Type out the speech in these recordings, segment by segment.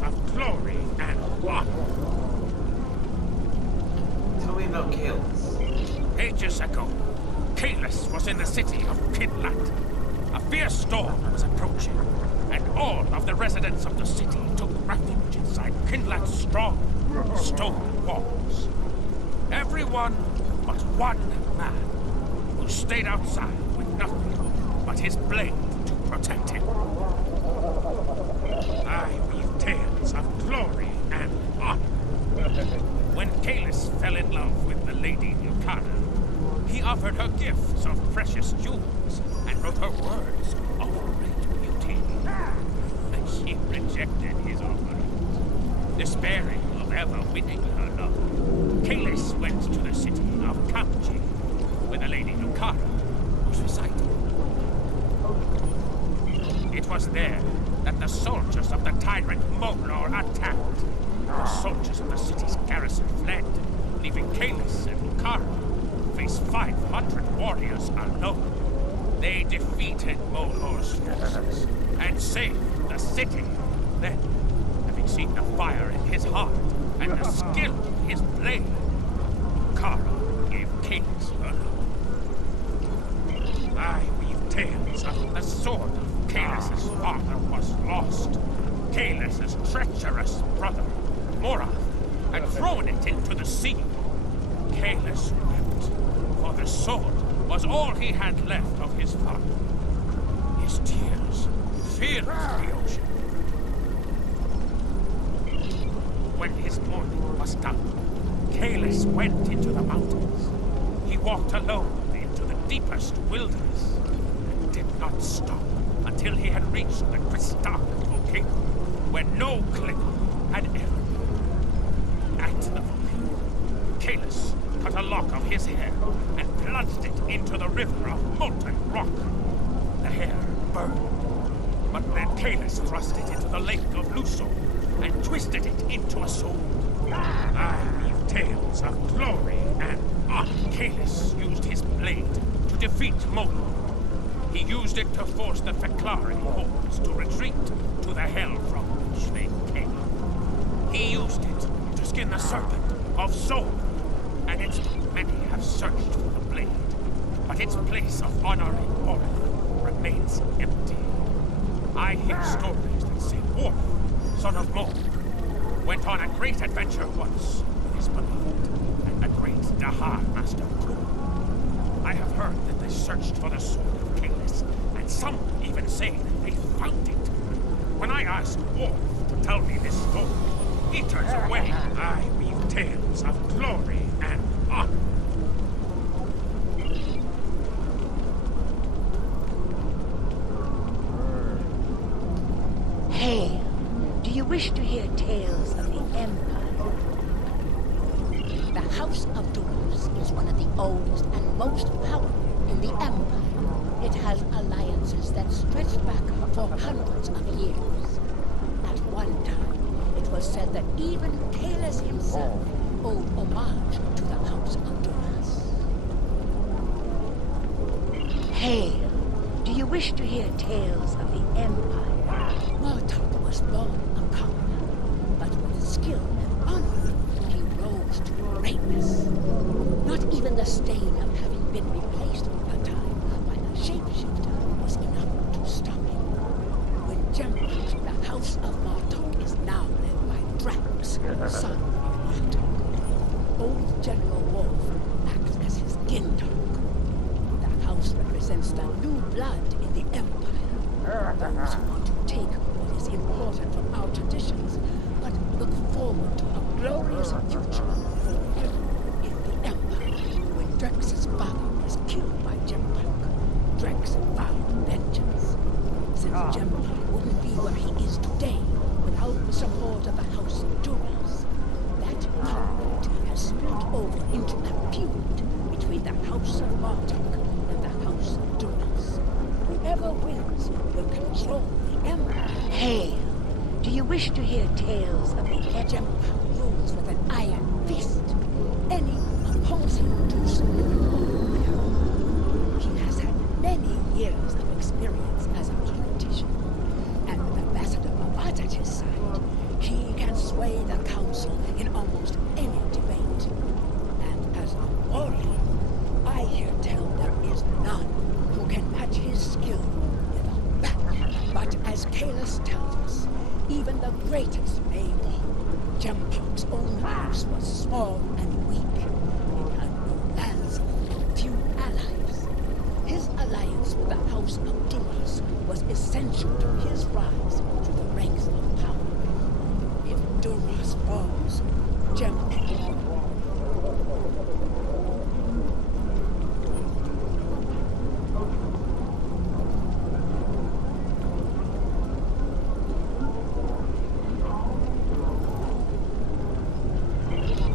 tales of glory and honor. Do we know Qa'nos? Ages ago, Qa'nos was in the city of Qinlat. A fierce storm was approaching, and all of the residents of the city took refuge inside Qinlat's strong stone walls. Everyone but one man, who stayed outside with nothing but his blade to protect him. I weave tales of glory and honor. When Qa'nos fell in love with the Lady Yukara, he offered her gifts of precious jewels and wrote her words of great beauty. And she rejected his offerings. Despairing of ever winning her love, Qa'nos went to the city of Kamji, where the Lady Yukara was residing. It was there that the soldiers of the tyrant Molor attacked. The soldiers of the city's garrison fled, leaving Qa'nos and Yukara face 500 warriors alone. They defeated Molor's forces and saved the city. Then, having seen the fire in his heart and the skill in his blade, Yukara gave Qa'nos her love. I weave tales of the sword of Qa'nos' father was lost. Qa'nos' treacherous brother, Morath, had thrown it into the sea. Qa'nos wept, for the sword was all he had left of his father. His tears filled the ocean. When his mourning was done, Qa'nos went into the mountains. He walked alone into the deepest wilderness, and did not stop until he had reached the Krystak volcano, where no Klingon had ever been. At the volcano, Qa'nos cut a lock of his hair and plunged it into the river of molten rock. The hair burned, but then Qa'nos thrust it into the lake of Luso and twisted it into a sword. I weave tales of glory and honor. Qa'nos used his blade to defeat Molor. He used it to force the Feklari hordes to retreat to the hell from which they came. He used it to skin the serpent of Sol, and many have searched for the blade, but its place of honor in Orith remains empty. I hear stories that say Worf, son of Mor, went on a great adventure once with his beloved and the great Dahar Master Kul. I have heard that they searched for the sword of Qa'nos, and some even say that they found it. When I asked Worf to tell me this story, he turns away. I weave tales of glory and honor. Hey, do you wish to hear tales of the Empire? The House of Qa'nos is one of the oldest and most powerful in the Empire. It has alliances that stretch back for hundreds of years. At one time, it was said that even Qa'nos himself owed homage to the House of Qa'nos. Hey, do you wish to hear tales of the Empire? Martok was born a commoner, but with skill and honor, he rose to greatness. Not even the stain of having been replaced for a time by a shapeshifter was enough to stop him. When Jempak, the House of Martok is now led by Drax, son of Martok. Old General Wolf acts as his Gindok. The House represents the new blood in the Empire. Those who want to take what is important from our traditions, but look forward to a glorious future for everyone in the Empire. When Drex's father was killed by Jempak, Drex vowed vengeance. Since Jempak wouldn't be where he is today without the support of the House of Qa'nos, that conflict has spilled over into a feud between the House of Martok and the House of Qa'nos. Whoever wins will control the Empire. Hey, do you wish to hear tales of the Jempak rules with an iron fist? Any oppose him to He has had many years of experience as a politician, and with Ambassador Babat at his side, he counsel in almost any debate. And as a warrior, I hear tell there is none who can match his skill with a battle. But as Qa'nos tells us, even the greatest may fall. Jempok's own house was small and weak. It had no lands and few allies. His alliance with the House of Duras was essential to his rise to the ranks of power. If Duras falls, Jempok...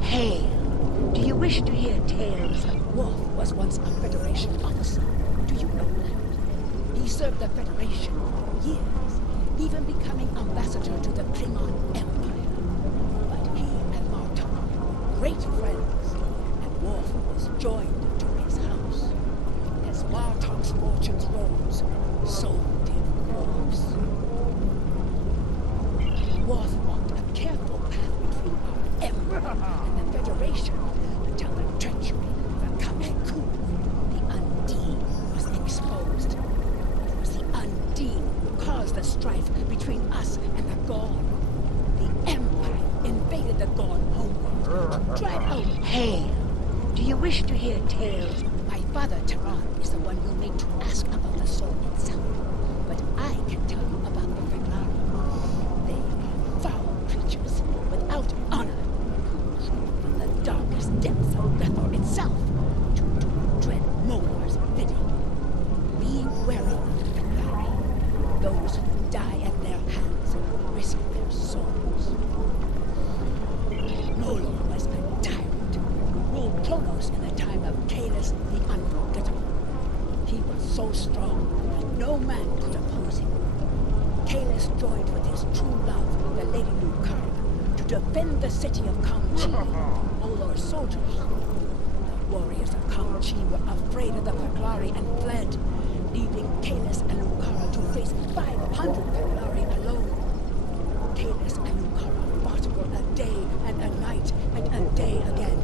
Hail! Do you wish to hear tales? Worf was once a Federation officer. Do you know that? He served the Federation for years, even becoming ambassador to the Klingon Empire. But he and Martok were great friends, and Worf was joined to his house. As Martok's fortunes rose, so did Worf's. Worf walked a careful path between our Empire and the Federation until the treachery of the Kameku, the Undine, was exposed. It was the Undine who caused the strife between us and the Gorn. The Empire invaded the Gorn homeworld to drive out... Hail! Do you wish to hear tales? My father, Tehran, is the one you'll need to ask about the sword itself. But I can tell you about the Fenari. They are foul creatures without honor, from the darkest depths of Rethor itself to do dread Molar's bidding. Be wary of the Fenari. Those who die at their hands risk their souls. Nolor was a tyrant who ruled Qa'nos in the time of Qa'nos the Unforgettable. He was so strong that no man could oppose him. Qa'nos joined with his true love, the Lady Lucara, to defend the city of Kamchi from Olor's soldiers. The warriors of Kamchi were afraid of the Fenari and fled, leaving Qa'nos and Lucara to face 500 Fenari alone. Qa'nos and Lucara fought for a day and a night and a day again.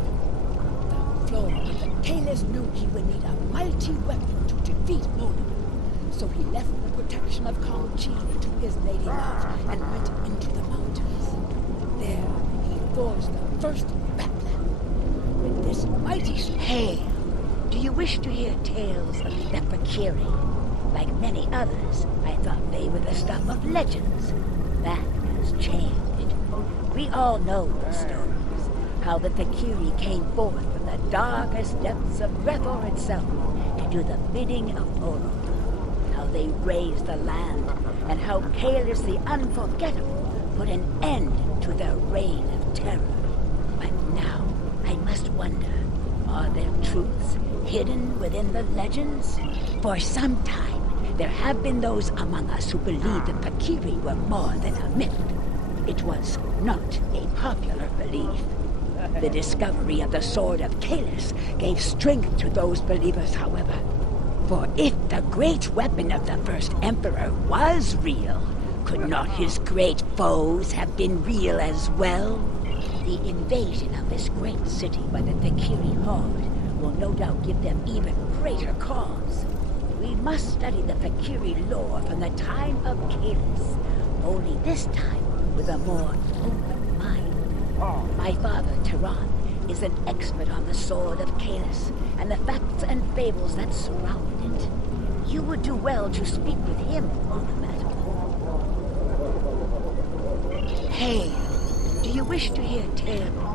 The floor of the Qa'nos knew he would need a mighty weapon to defeat Molar. So he left the protection of Kamchi to his lady love and went into the mountains. There, he forged the first battlefield with this mighty... Hail! Do you wish to hear tales of the Fakiri? Like many others, I thought they were the stuff of legends. That has changed. We all know the stories. How the Fakiri came forth from the darkest depths of Rethor itself to do the bidding of Olor. How they raised the land, and how Qa'nos the Unforgettable put an end to their reign of terror. But now, I must wonder, are there truths hidden within the legends? For some time, there have been those among us who believed the Fakiri were more than a myth. It was not a popular belief. The discovery of the Sword of Qa'nos gave strength to those believers, however. For if the great weapon of the first Emperor was real, could not his great foes have been real as well? The invasion of this great city by the Fakiri horde will no doubt give them even greater cause. We must study the Fakiri lore from the time of Qa'nos, only this time with a more open mind. My father, Tehran, is an expert on the Sword of Qa'nos and the facts and fables that surround it. You would do well to speak with him on the matter. Hey, do you wish to hear tales?